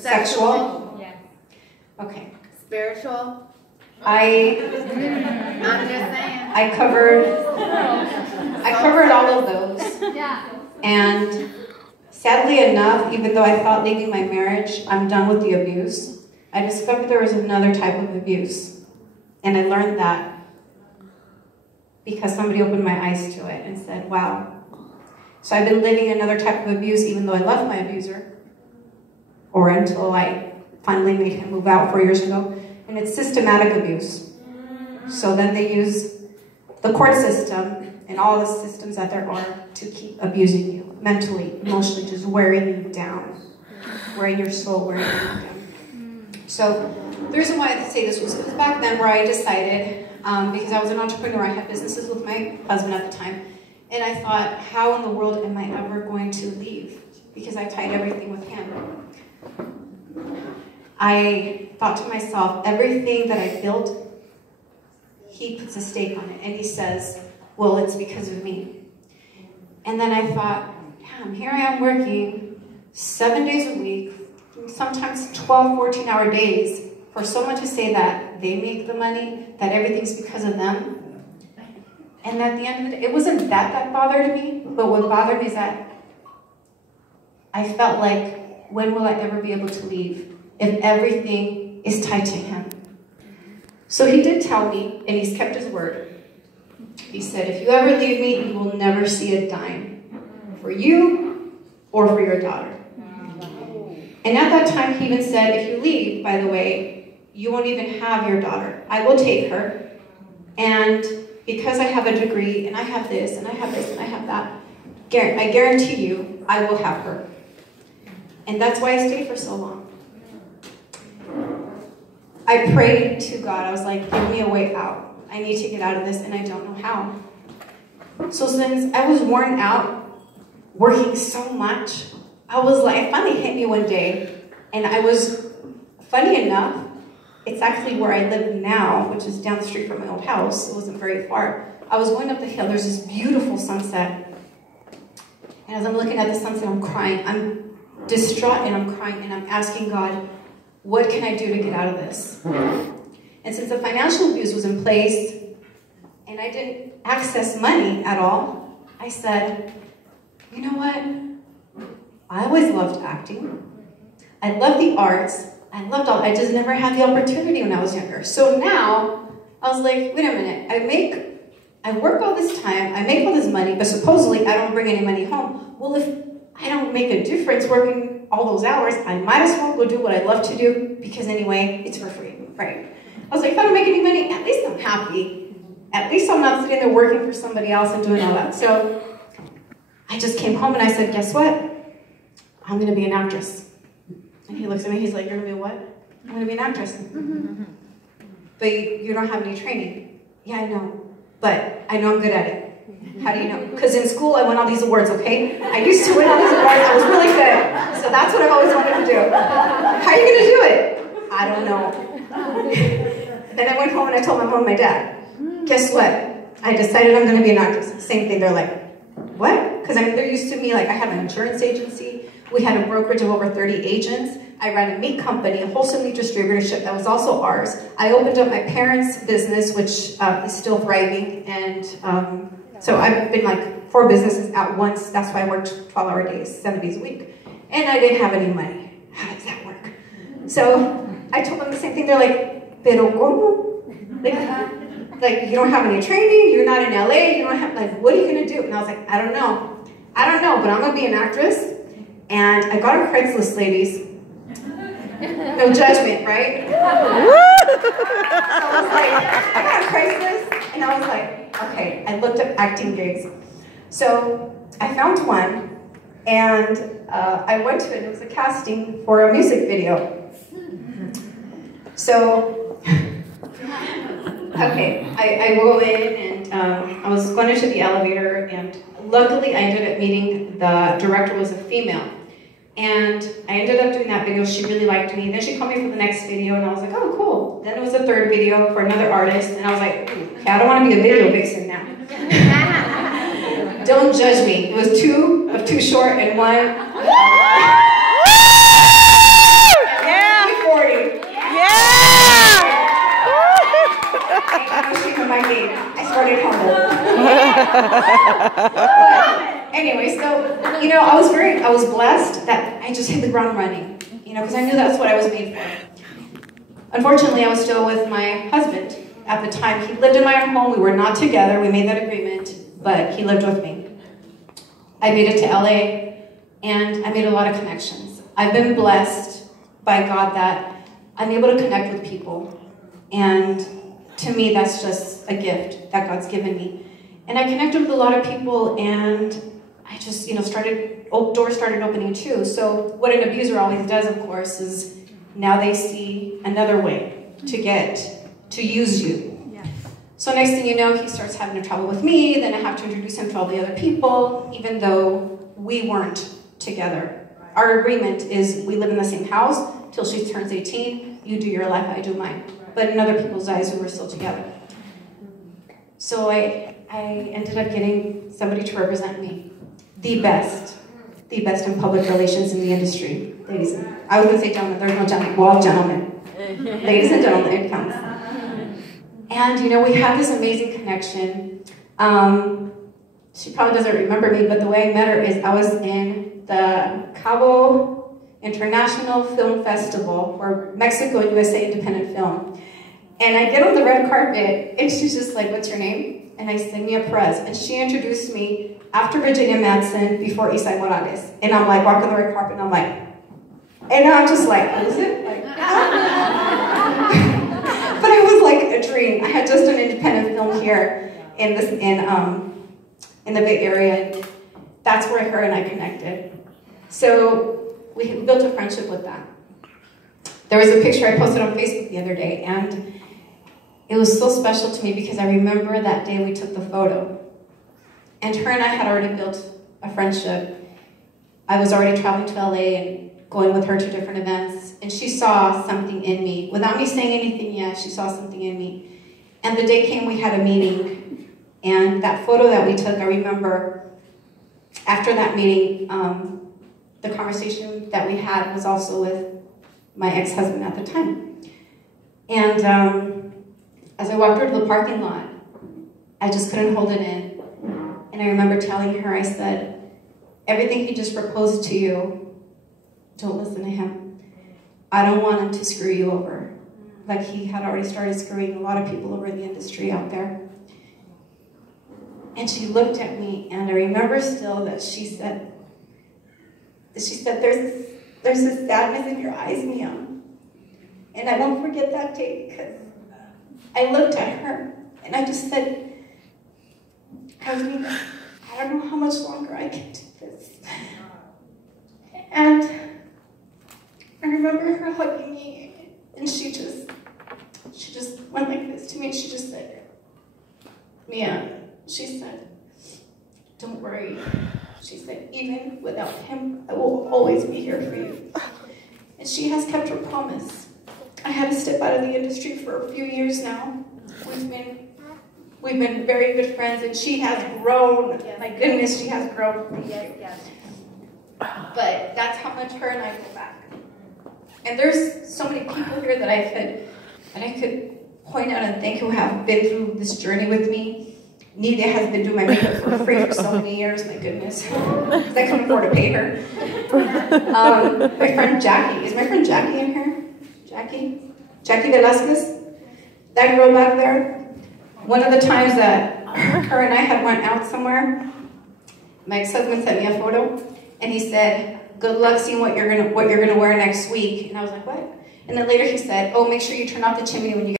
Sexual? Yeah. Okay. Spiritual? I'm just saying. I covered all of those. Yeah. And sadly enough, even though I thought leaving my marriage, I'm done with the abuse, I discovered there was another type of abuse. And I learned that because somebody opened my eyes to it and said, wow. So I've been living another type of abuse even though I love my abuser. Or until I finally made him move out 4 years ago. And it's systematic abuse. So then they use the court system and all the systems that there are to keep abusing you mentally, emotionally, just wearing you down, wearing your soul, wearing you down. So the reason why I say this was because back then where I decided, because I was an entrepreneur, I had businesses with my husband at the time, and I thought, how in the world am I ever going to leave? Because I tied everything with him. I thought to myself, everything that I built, he puts a stake on it, and he says, well, it's because of me. And then I thought, damn, here I am working 7 days a week, sometimes 12, 14-hour days, for someone to say that they make the money, that everything's because of them. And at the end of the day, it wasn't that bothered me, but what bothered me is that I felt like, when will I ever be able to leave if everything is tied to him? So he did tell me, and he's kept his word. He said, if you ever leave me, you will never see a dime for you or for your daughter. And at that time, he even said, if you leave, by the way, you won't even have your daughter. I will take her, and because I have a degree, and I have this, and I have this, and I have that, I guarantee you, I will have her. And that's why I stayed for so long. I prayed to God. I was like, give me a way out. I need to get out of this, and I don't know how. So since I was worn out, working so much, I was like, it finally hit me one day, and I was, funny enough, it's actually where I live now, which is down the street from my old house. It wasn't very far. I was going up the hill. There's this beautiful sunset. And as I'm looking at the sunset, I'm crying. I'm distraught, and I'm crying, and I'm asking God, what can I do to get out of this? And since the financial abuse was in place, and I didn't access money at all, I said, you know what? I always loved acting. I loved the arts. I just never had the opportunity when I was younger. So now, I was like, wait a minute, I work all this time, I make all this money, but supposedly I don't bring any money home. Well, if I don't make a difference working all those hours, I might as well go do what I love to do, because anyway, it's for free, right? I was like, if I don't make any money, at least I'm happy. At least I'm not sitting there working for somebody else and doing all that. So I just came home and I said, guess what? I'm going to be an actress. And he looks at me, he's like, you're going to be what? I'm going to be an actress. But you don't have any training. Yeah, I know. But I know I'm good at it. How do you know? Because in school, I won all these awards, okay? I used to win all these awards. I was really good. So that's what I've always wanted to do. How are you going to do it? I don't know. Then I went home and I told my mom and my dad, guess what? I decided I'm going to be an actress. Same thing. They're like, what? Because I mean, they're used to me. Like, I had an insurance agency. We had a brokerage of over 30 agents. I ran a meat company, a wholesale meat distributorship that was also ours. I opened up my parents' business, which is still thriving. And so I've been like 4 businesses at once. That's why I worked 12-hour days, 7 days a week. And I didn't have any money. How does that work? So I told them the same thing. They're like, pero ¿cómo? Like, you don't have any training, you're not in LA, you don't have, like, what are you gonna do? And I was like, I don't know, but I'm gonna be an actress. And I got on Craigslist, ladies. No judgment, right? So I was like, I got on Craigslist, and I was like, okay, I looked up acting gigs. So I found one, and I went to it, and it was a casting for a music video. So, okay, I go in, and I was going into the elevator, and luckily I ended up meeting the director was a female. And I ended up doing that video. She really liked me. Then she called me for the next video, and I was like, oh, cool. Then it was a 3rd video for another artist, and I was like, okay, I don't want to be a video vixen now. Don't judge me. It was 2 of too short and 1. But anyway, so, you know, I was blessed that I just hit the ground running, you know, because I knew that's what I was made for. Unfortunately, I was still with my husband at the time. He lived in my own home. We were not together. We made that agreement, but he lived with me. I made it to LA, and I made a lot of connections. I've been blessed by God that I'm able to connect with people, and to me, that's just a gift that God's given me. And I connected with a lot of people, and I just, you know, doors started opening too. So what an abuser always does, of course, is now they see another way to use you. Yes. So next thing you know, he starts having trouble with me, then I have to introduce him to all the other people, even though we weren't together. Our agreement is we live in the same house till she turns 18, you do your life, I do mine. But in other people's eyes, we were still together. So I ended up getting somebody to represent me. The best in public relations in the industry. Ladies, I was going to say gentlemen, there's no gentlemen, well, gentlemen. Ladies and gentlemen, it counts. And, you know, we had this amazing connection. She probably doesn't remember me, but the way I met her is I was in the Cabo International Film Festival, or Mexico and USA Independent Film. And I get on the red carpet, and she's just like, what's your name? And I said, Mia Perez. And she introduced me after Virginia Madsen, before Isai Morales. And I'm like, walking the red carpet, and I'm like, and I'm just like, who is it? Like, but it was like a dream. I had just done an independent film here in the Bay Area. And that's where her and I connected. So we built a friendship with that. There was a picture I posted on Facebook the other day, and it was so special to me because I remember that day we took the photo. And her and I had already built a friendship. I was already traveling to LA and going with her to different events, and she saw something in me. Without me saying anything yet, she saw something in me. And the day came, we had a meeting, and that photo that we took, I remember after that meeting, the conversation that we had was also with my ex-husband at the time. And as I walked her to the parking lot, I just couldn't hold it in. And I remember telling her, I said, everything he just proposed to you, don't listen to him. I don't want him to screw you over. Like he had already started screwing a lot of people over in the industry out there. And she looked at me, and I remember still that she said, there's this sadness in your eyes, Mia. And I won't forget that day because I looked at her and I just said, I don't know how much longer I can do this. And I remember her hugging me, and she just went like this to me, and she just said, Mia, she said, don't worry. She said, even without him, I will always be here for you. And she has kept her promise. I had to step out of the industry for a few years now. We've been very good friends, and she has grown. Yes. My goodness, she has grown. Yes, yes. But that's how much her and I go back. And there's so many people here that I could point out and thank who have been through this journey with me. Nita has been doing my makeup for free for so many years, my goodness. Because I couldn't afford to pay her. My friend Jackie. Is my friend Jackie in here? Jackie? Jackie Velasquez? That girl back there? One of the times that her and I had went out somewhere, my ex-husband sent me a photo, and he said, good luck seeing what you're gonna wear next week. And I was like, what? And then later he said, oh, make sure you turn off the chimney when you